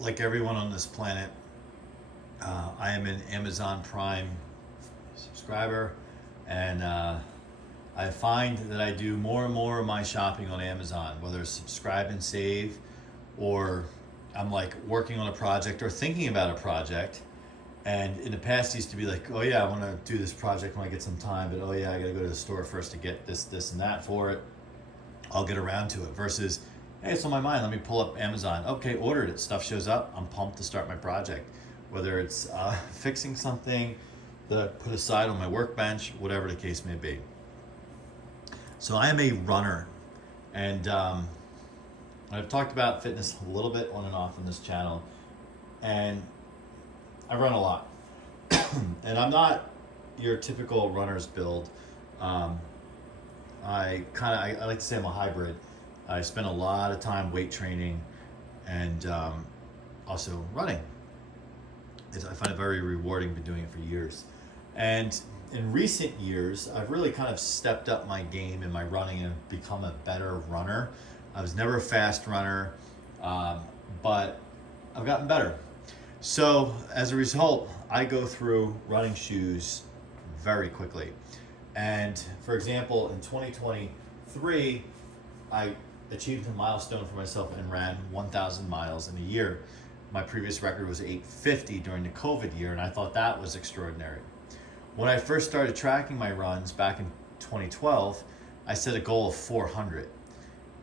like everyone on this planet, I am an Amazon Prime subscriber, and I find that I do more and more of my shopping on Amazon, whether it's subscribe and save, or I'm like working on a project or thinking about a project. And in the past, it used to be like, oh yeah, I want to do this project when I get some time, but oh yeah, I got to go to the store first to get this, and that for it. I'll get around to it. Versus, hey, it's on my mind. Let me pull up Amazon. Okay, ordered it. Stuff shows up. I'm pumped to start my project. Whether it's fixing something that I put aside on my workbench, whatever the case may be. So I am a runner, and I've talked about fitness a little bit on and off on this channel, and I run a lot. And I'm not your typical runner's build. I like to say I'm a hybrid. I spend a lot of time weight training and also running. I find it very rewarding. Been doing it for years. And in recent years, I've really kind of stepped up my game in my running and become a better runner. I was never a fast runner, but I've gotten better. So as a result, I go through running shoes very quickly. And for example, in 2023, I achieved a milestone for myself and ran 1,000 miles in a year. My previous record was 850 during the COVID year, and I thought that was extraordinary. When I first started tracking my runs back in 2012, I set a goal of 400.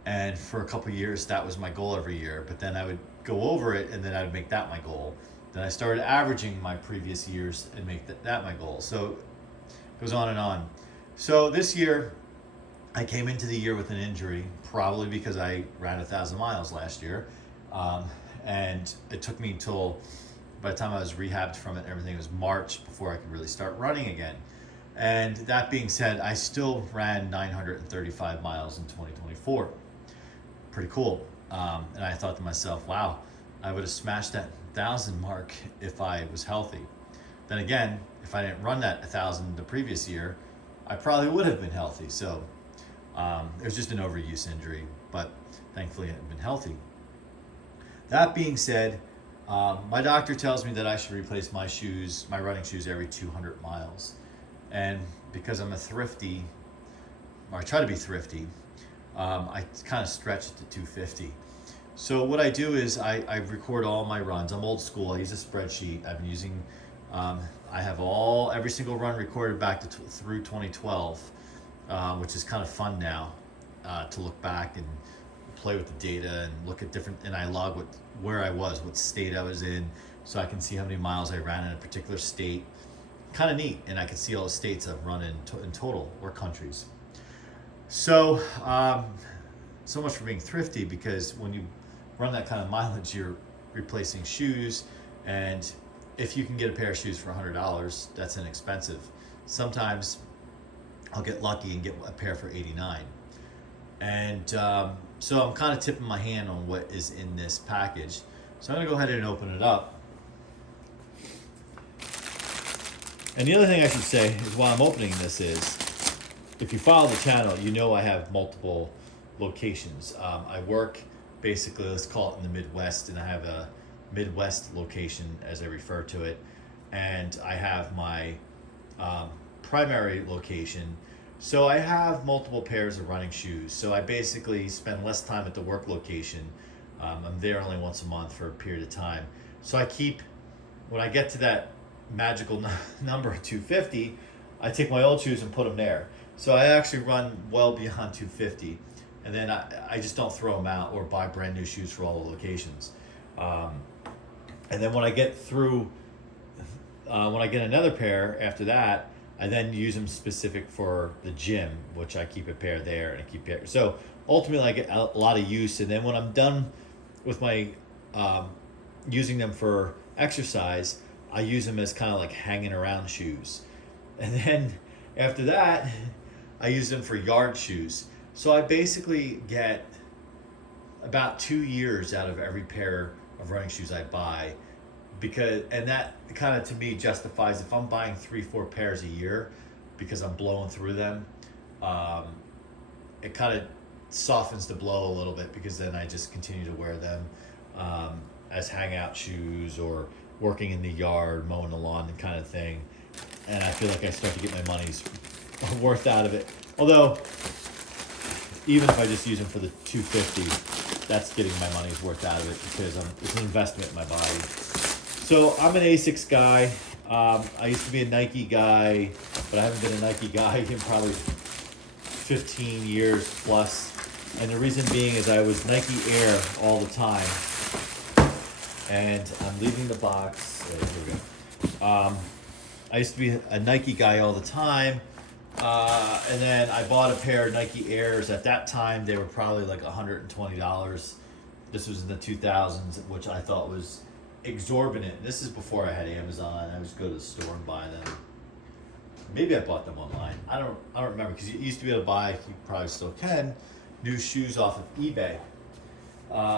And for a couple of years, that was my goal every year. But then I would go over it, and then I would make that my goal. Then I started averaging my previous years and make that my goal. So it goes on and on. So this year, I came into the year with an injury, probably because I ran 1,000 miles last year. And it took me until, by the time I was rehabbed from it and everything, it was March before I could really start running again. And that being said, I still ran 935 miles in 2024. Pretty cool. And I thought to myself, wow, I would have smashed that 1,000 mark if I was healthy. Then again, if I didn't run that 1,000 the previous year, I probably would have been healthy. So it was just an overuse injury, but thankfully I've been healthy. That being said, my doctor tells me that I should replace my shoes, my running shoes, every 200 miles. And because I'm a thrifty, or I try to be thrifty, I kind of stretch it to 250. So what I do is I record all my runs. I'm old school. I use a spreadsheet. I've been using, I have every single run recorded back to through 2012, which is kind of fun now to look back and play with the data and look at different, and I log where I was, what state I was in, so I can see how many miles I ran in a particular state. Kind of neat, and I can see all the states I've run in total, or countries. So, so much for being thrifty, because when you run that kind of mileage, you're replacing shoes, and if you can get a pair of shoes for $100, that's inexpensive. Sometimes I'll get lucky and get a pair for $89. And so I'm kind of tipping my hand on what is in this package. So I'm going to go ahead and open it up. And the other thing I should say is, while I'm opening this, is if you follow the channel, you know I have multiple locations. I work basically, let's call it in the Midwest, and I have a Midwest location, as I refer to it. And I have my primary location. So I have multiple pairs of running shoes. So I basically spend less time at the work location. I'm there only once a month for a period of time. So I keep, when I get to that magical number of 250, I take my old shoes and put them there. So I actually run well beyond 250. And then I just don't throw them out or buy brand new shoes for all the locations. And then when I get through, when I get another pair after that, I then use them specific for the gym, which I keep a pair there and I keep a pair. So ultimately I get a lot of use. And then when I'm done with my using them for exercise, I use them as kind of like hanging around shoes. And then after that, I use them for yard shoes. So I basically get about 2 years out of every pair of running shoes I buy, and that kind of to me justifies, if I'm buying 3-4 pairs a year because I'm blowing through them, it kind of softens the blow a little bit, because then I just continue to wear them. as hangout shoes or working in the yard, mowing the lawn kind of thing. And I feel like I start to get my money's worth out of it. Although, even if I just use them for the $250, that's getting my money's worth out of it because it's an investment in my body. So I'm an Asics guy. I used to be a Nike guy, but I haven't been a Nike guy in probably 15 years plus. And the reason being is I was Nike Air all the time. And I'm leaving the box. Here we go. I used to be a Nike guy all the time. And then I bought a pair of Nike Airs. At that time, they were probably like $120. This was in the 2000s, which I thought was exorbitant. This is before I had Amazon. I would just go to the store and buy them. Maybe I bought them online. I don't remember, because you used to be able to buy, you probably still can, new shoes off of eBay.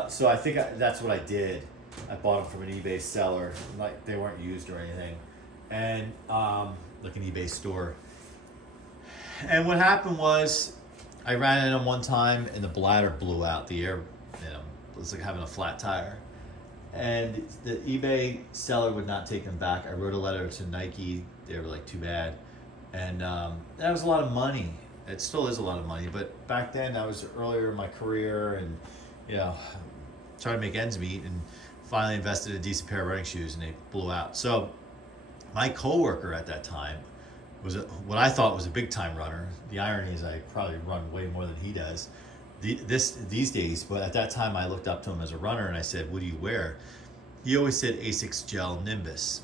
So I think that's what I did. I bought them from an eBay seller. Like, they weren't used or anything. And like an eBay store. And what happened was, I ran in them one time and the bladder blew out. The air, it was like having a flat tire. And the eBay seller would not take them back. I wrote a letter to Nike. They were like, too bad. And that was a lot of money. It still is a lot of money. But back then, I was earlier in my career and, trying to make ends meet, and finally invested in a decent pair of running shoes, and they blew out. So my coworker at that time was what I thought was a big time runner. The irony is I probably run way more than he does these days, but at that time I looked up to him as a runner and I said, what do you wear? He always said Asics Gel Nimbus.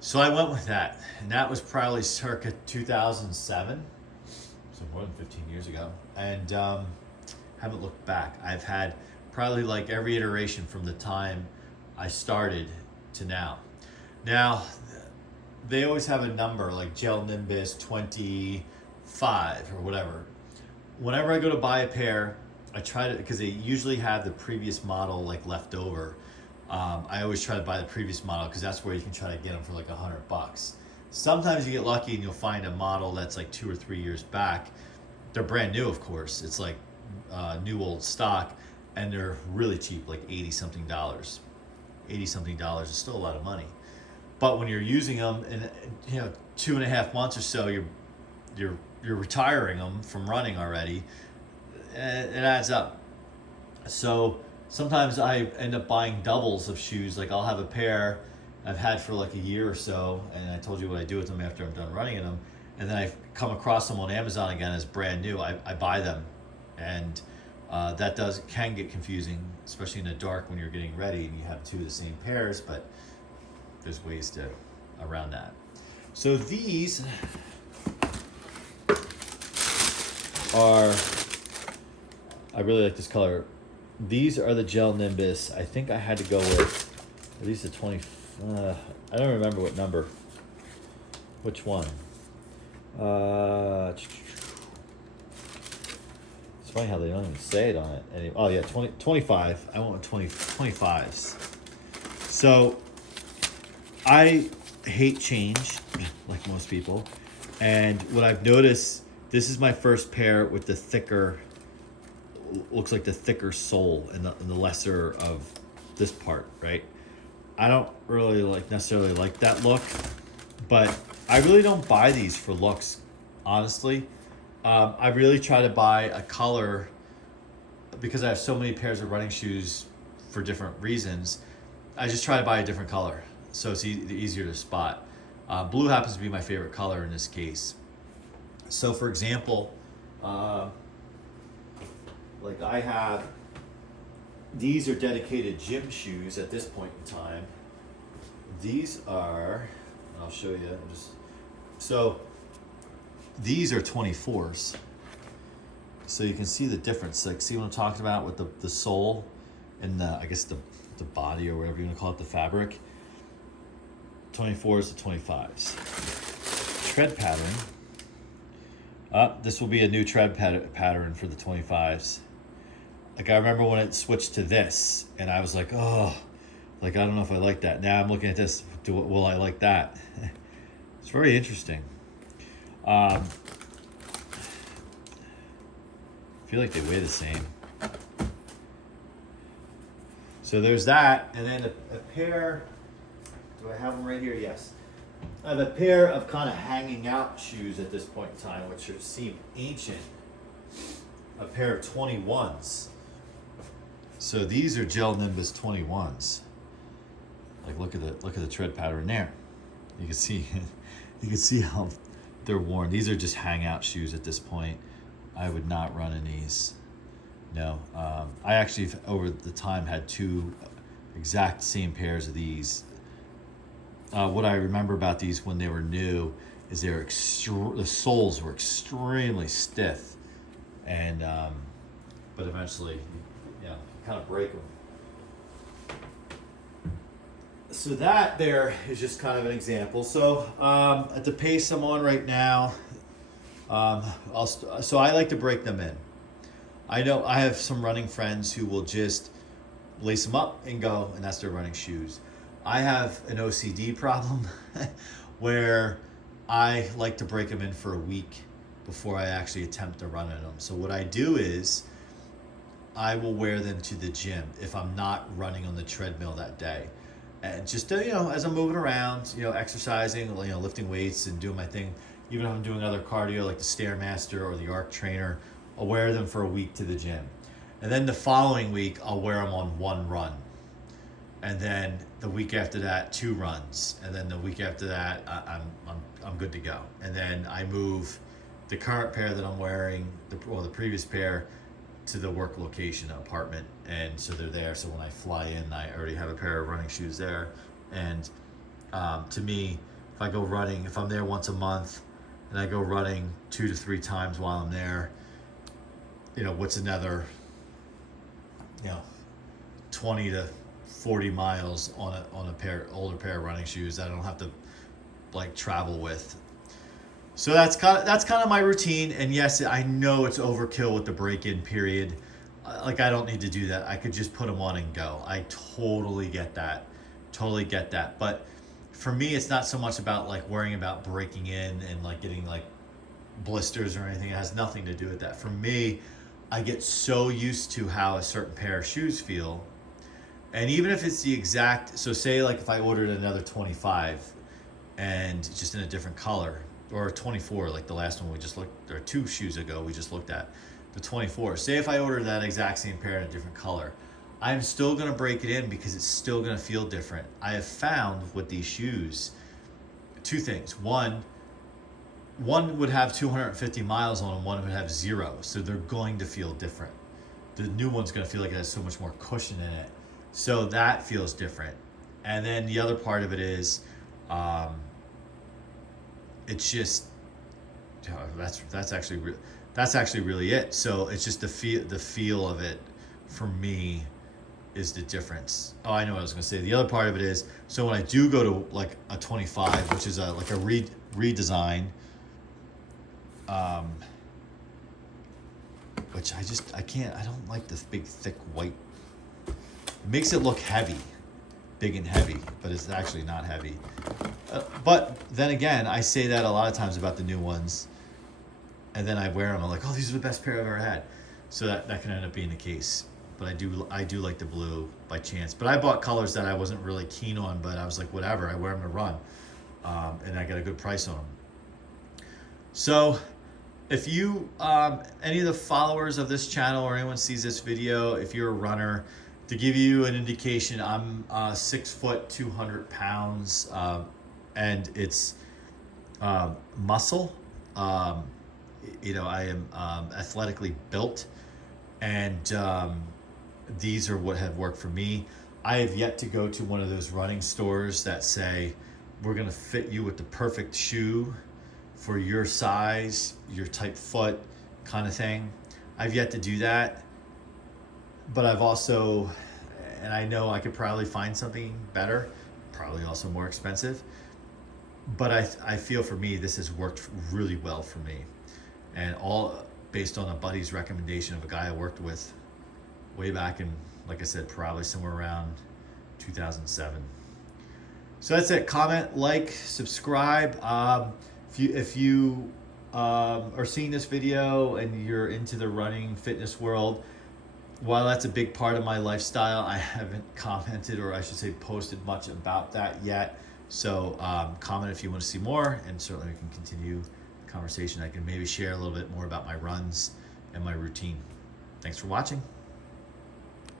So I went with that, and that was probably circa 2007, so more than 15 years ago, and haven't looked back. I've had probably like every iteration from the time I started to now. Now, they always have a number like Gel Nimbus 25 or whatever. Whenever I go to buy a pair, I try to, because they usually have the previous model like left over. I always try to buy the previous model because that's where you can try to get them for like $100. Sometimes you get lucky and you'll find a model that's like 2 or 3 years back. They're brand new, of course. It's like new old stock, and they're really cheap, like $80 something. $80 is still a lot of money. But when you're using them in 2.5 months or so, you're retiring them from running already. It adds up. So sometimes I end up buying doubles of shoes. Like, I'll have a pair I've had for like a year or so, and I told you what I do with them after I'm done running in them, and then I come across them on Amazon again as brand new. I buy them, and that can get confusing, especially in the dark when you're getting ready and you have two of the same pairs, but there's ways around that. So these are, I really like this color. These are the Gel Nimbus. I think I had to go with, at least the 20, I don't remember what number. Which one? It's funny how they don't even say it on it. Anyway, oh yeah, 25. I went with 25s. So I hate change, like most people. And what I've noticed, this is my first pair with the thicker, looks like the thicker sole and the lesser of this part, right? I don't really necessarily like that look, but I really don't buy these for looks, honestly. I really try to buy a color because I have so many pairs of running shoes for different reasons. I just try to buy a different color, so it's easier to spot. Blue happens to be my favorite color in this case. So for example, like I have, these are dedicated gym shoes at this point in time. These are, I'll show you, so these are 24s. So you can see the difference. Like, see what I'm talking about with the sole and I guess the body, or whatever you want to call it, the fabric. 24s to 25s. Tread pattern. This will be a new tread pattern for the 25s. Like, I remember when it switched to this, and I was like, oh, like, I don't know if I like that. Now I'm looking at this, will I like that? It's very interesting. I feel like they weigh the same. So there's that, and then a pair, do I have them right here? Yes. I have a pair of kind of hanging out shoes at this point in time, which seem ancient. A pair of 21s. So these are gel Nimbus 21s. Like look at the tread pattern there. You can see you can see how they're worn. These are just hangout shoes at this point. I would not run in these. No, I actually over the time had two exact same pairs of these. What I remember about these when they were new is they were the soles were extremely stiff, and but eventually, you know, kind of break them. So that there is just kind of an example. So at the pace I'm on right now, so I like to break them in. I know I have some running friends who will just lace them up and go, and that's their running shoes. I have an OCD problem where I like to break them in for a week before I actually attempt to run in them. So what I do is I will wear them to the gym if I'm not running on the treadmill that day. And just, you know, as I'm moving around, you know, exercising, you know, lifting weights and doing my thing, even if I'm doing other cardio like the Stairmaster or the Arc Trainer, I'll wear them for a week to the gym. And then the following week, I'll wear them on one run. And then the week after that, 2 runs. And then the week after that, I'm good to go. And then I move the current pair that I'm wearing, the previous pair, to the work location apartment, and so they're there. So when I fly in, I already have a pair of running shoes there. And to me, if I go running, if I'm there once a month and I go running 2 to 3 times while I'm there, you know, what's another, you know, 20 to 40 miles on a older pair of running shoes that I don't have to like travel with. So that's kind of my routine. And yes, I know it's overkill with the break-in period. Like I don't need to do that. I could just put them on and go. I totally get that. But for me, it's not so much about like worrying about breaking in and like getting like blisters or anything. It has nothing to do with that. For me, I get so used to how a certain pair of shoes feel. And even if it's the exact, so say like if I ordered another 25 and just in a different color, or 24, like the last one we just looked, or 2 shoes ago we just looked at, the 24. Say if I ordered that exact same pair in a different color, I'm still gonna break it in because it's still gonna feel different. I have found with these shoes, 2 things. One would have 250 miles on them, one would have 0. So they're going to feel different. The new one's gonna feel like it has so much more cushion in it. So that feels different. And then the other part of it is, it's just, that's actually really it. So it's just the feel of it for me is the difference. Oh, I know what I was gonna say. The other part of it is, so when I do go to like a 25, which is like a redesign, which I don't like the big thick white. It makes it look heavy, big and heavy, but it's actually not heavy. But then again, I say that a lot of times about the new ones, and then I wear them. I'm like, oh, these are the best pair I've ever had. So that can end up being the case. But I do like the blue by chance. But I bought colors that I wasn't really keen on, but I was like, whatever, I wear them to run, and I get a good price on them. So if you, any of the followers of this channel or anyone sees this video, if you're a runner, to give you an indication, I'm 6 foot, 200 pounds, and it's muscle. You know, I am athletically built, and these are what have worked for me. I have yet to go to one of those running stores that say, we're gonna fit you with the perfect shoe for your size, your type foot kind of thing. I've yet to do that. But I've also, and I know I could probably find something better, probably also more expensive. But I feel for me, this has worked really well for me. And all based on a buddy's recommendation of a guy I worked with way back in, like I said, probably somewhere around 2007. So that's it. Comment, like, subscribe. If you are seeing this video and you're into the running fitness world, while that's a big part of my lifestyle, I haven't commented, or I should say posted much about that yet. So comment if you want to see more, and certainly we can continue the conversation. I can maybe share a little bit more about my runs and my routine. Thanks for watching.